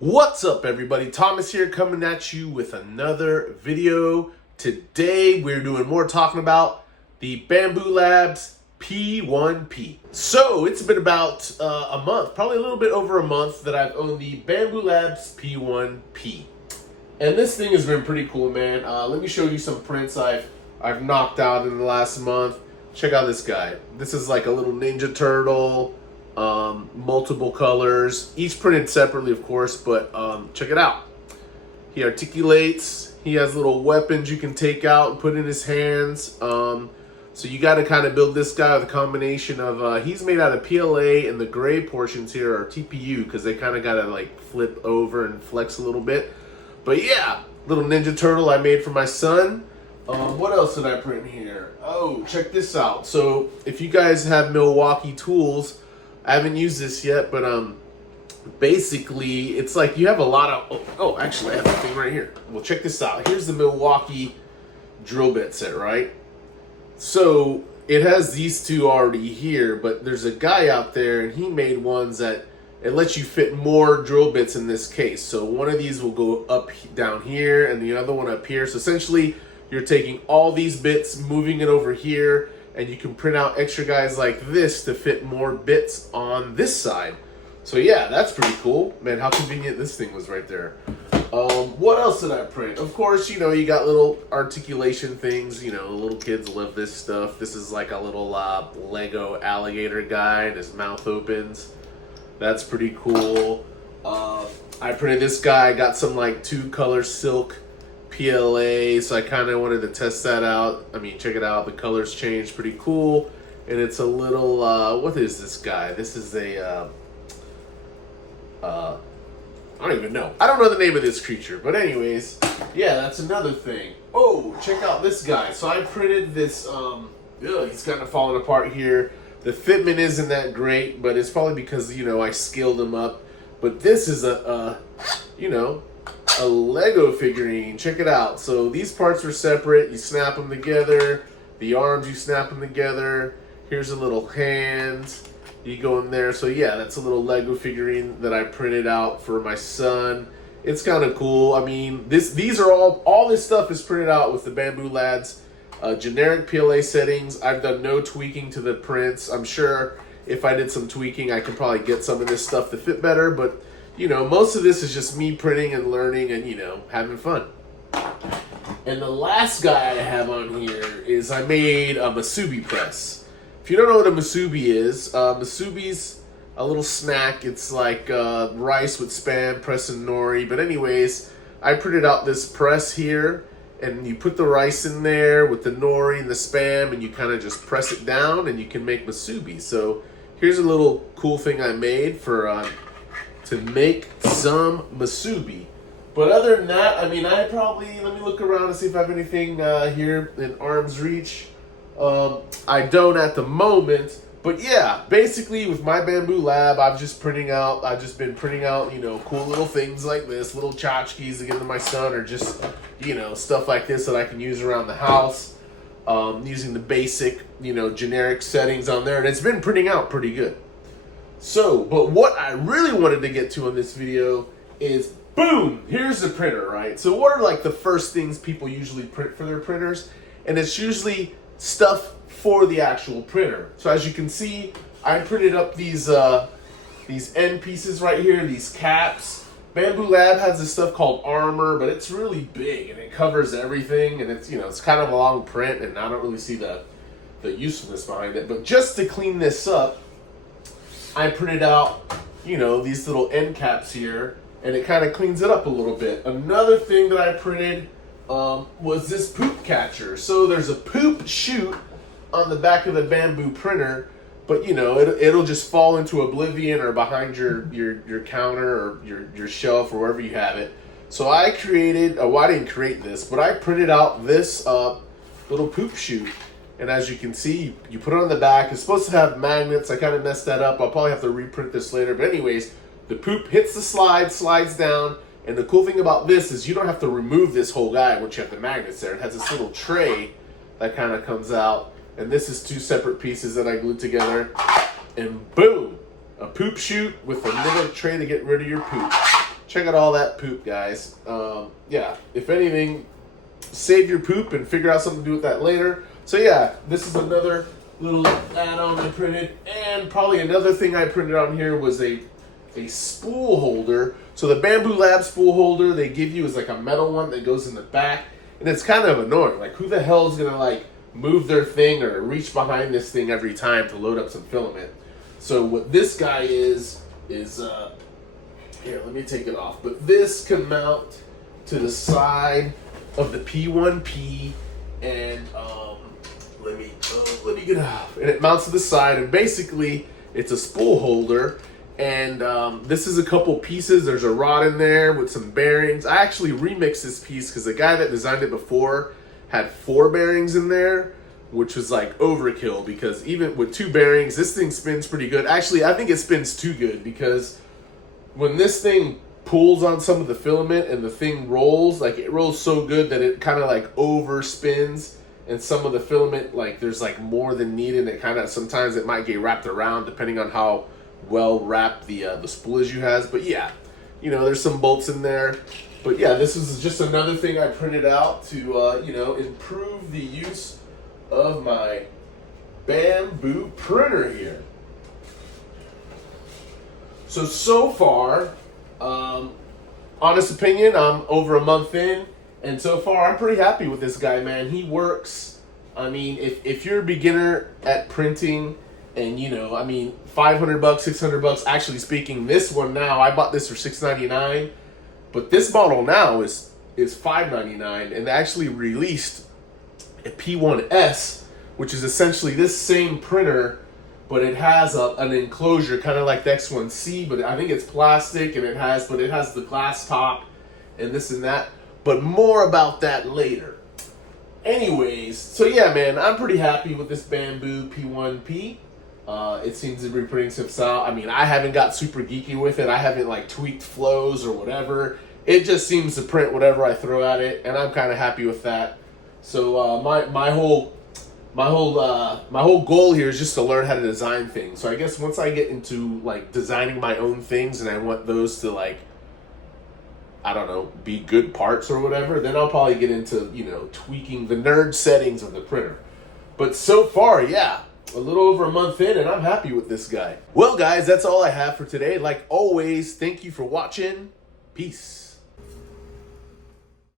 What's up, everybody? Thomas here, coming at you with another video. Today we're doing more talking about the Bambu Labs P1P. So it's been about a month, probably a little bit over a month, that I've owned the Bambu Labs P1P. And this thing has been pretty cool, man. Let me show you some prints I've knocked out in the last month. Check out this guy. This is like a little Ninja Turtle. Multiple colors, each printed separately, of course, but check it out. He articulates. He has little weapons you can take out and put in his hands. So you got to kind of build this guy with a combination of, he's made out of PLA, and the gray portions here are TPU because they kind of got to like flip over and flex a little bit. But yeah, little Ninja Turtle I made for my son. What else did I print here? Oh, check this out. So if you guys have Milwaukee tools, I haven't used this yet, but basically it's like you have a lot of, actually I have the thing right here. Well, check this out. Here's the Milwaukee drill bit set, right? So it has these two already here, but there's a guy out there and he made ones that it lets you fit more drill bits in this case. So one of these will go up down here and the other one up here. So essentially you're taking all these bits, moving it over here, and you can print out extra guys like this to fit more bits on this side. So yeah, that's pretty cool. Man, how convenient this thing was right there. What else did I print? Of course, you know, you got little articulation things. You know, little kids love this stuff. This is like a little Lego alligator guy, and his mouth opens. That's pretty cool. I printed this guy. Got some like 2-color silk PLA, so I kind of wanted to test that out. I mean, check it out. The colors change, pretty cool. And it's a little, what is this guy? This is a, I don't even know. I don't know the name of this creature. But anyways, yeah, that's another thing. Oh, check out this guy. So I printed this, he's kind of falling apart here. The fitment isn't that great, but it's probably because, you know, I scaled him up. But this is a Lego figurine. Check it out. So these parts are separate. You snap them together. The arms, you snap them together. Here's a little hand. You go in there. So yeah, that's a little Lego figurine that I printed out for my son. It's kind of cool. I mean, these are all this stuff is printed out with the Bambu Labs generic PLA settings. I've done no tweaking to the prints. I'm sure if I did some tweaking, I could probably get some of this stuff to fit better, but you know, most of this is just me printing and learning and, you know, having fun. And the last guy I have on here is I made a musubi press. If you don't know what a musubi is, musubi's a little snack. It's like rice with Spam, pressed in nori. But anyways, I printed out this press here, and you put the rice in there with the nori and the Spam, and you kind of just press it down, and you can make musubi. So here's a little cool thing I made for to make some musubi. But other than that, I mean, let me look around and see if I have anything here in arm's reach. I don't at the moment, but yeah, basically with my Bambu Lab, I've just been printing out, you know, cool little things like this, little tchotchkes to give to my son, or just, you know, stuff like this that I can use around the house, using the basic, you know, generic settings on there, and it's been printing out pretty good. So, but what I really wanted to get to in this video is, boom, here's the printer, right? So what are like the first things people usually print for their printers? And it's usually stuff for the actual printer. So as you can see, I printed up these end pieces right here, these caps. Bambu Lab has this stuff called armor, but it's really big and it covers everything, and it's, you know, it's kind of a long print, and I don't really see the usefulness behind it. But just to clean this up, I printed out, you know, these little end caps here, and it kind of cleans it up a little bit. Another thing that I printed was this poop catcher. So there's a poop chute on the back of the Bambu printer, but you know, it'll just fall into oblivion or behind your counter or your shelf or wherever you have it. So I created, well, I didn't create this, but I printed out this little poop chute. And as you can see, you put it on the back. It's supposed to have magnets. I kind of messed that up. I'll probably have to reprint this later. But anyways, the poop hits the slide, slides down. And the cool thing about this is you don't have to remove this whole guy once you have the magnets there. It has this little tray that kind of comes out. And this is 2 separate pieces that I glued together. And boom, a poop chute with a little tray to get rid of your poop. check out all that poop, guys. Yeah, if anything, save your poop and figure out something to do with that later. So yeah, this is another little add-on I printed, and probably another thing I printed on here was a spool holder. So the Bambu Lab spool holder they give you is like a metal one that goes in the back, and it's kind of annoying. Like, who the hell is gonna like move their thing or reach behind this thing every time to load up some filament? So what this guy is here, let me take it off. But this can mount to the side of the P1P, and let me get off. And it mounts to the side, and basically it's a spool holder. And this is a couple pieces. There's a rod in there with some bearings. I actually remixed this piece because the guy that designed it before had 4 bearings in there, which was like overkill, because even with 2 bearings, this thing spins pretty good. Actually, I think it spins too good, because when this thing pulls on some of the filament and the thing rolls, like it rolls so good that it kind of like overspins, and some of the filament, like there's like more than needed. It kind of, sometimes it might get wrapped around depending on how well wrapped the spool is you has. But yeah, you know, there's some bolts in there. But yeah, this is just another thing I printed out to you know, improve the use of my Bambu printer here. So far, honest opinion, I'm over a month in, and so far I'm pretty happy with this guy, man. He works. I mean, if you're a beginner at printing, and you know, I mean, $500, $600. Actually speaking, this one now, I bought this for $6.99, but this model now is $5.99, and they actually released a P1S, which is essentially this same printer, but it has an enclosure kind of like the X1C, but I think it's plastic, and it has the glass top and this and that. But more about that later. Anyways, so yeah, man, I'm pretty happy with this Bambu P1P. It seems to be printing some style. I mean, I haven't got super geeky with it. I haven't like tweaked flows or whatever. It just seems to print whatever I throw at it, and I'm kind of happy with that. So my whole goal here is just to learn how to design things. So I guess once I get into like designing my own things, and I want those to, like, I don't know, be good parts or whatever, then I'll probably get into, you know, tweaking the nerd settings of the printer. But so far, yeah, a little over a month in, and I'm happy with this guy. Well, guys, that's all I have for today. Like always, thank you for watching. Peace.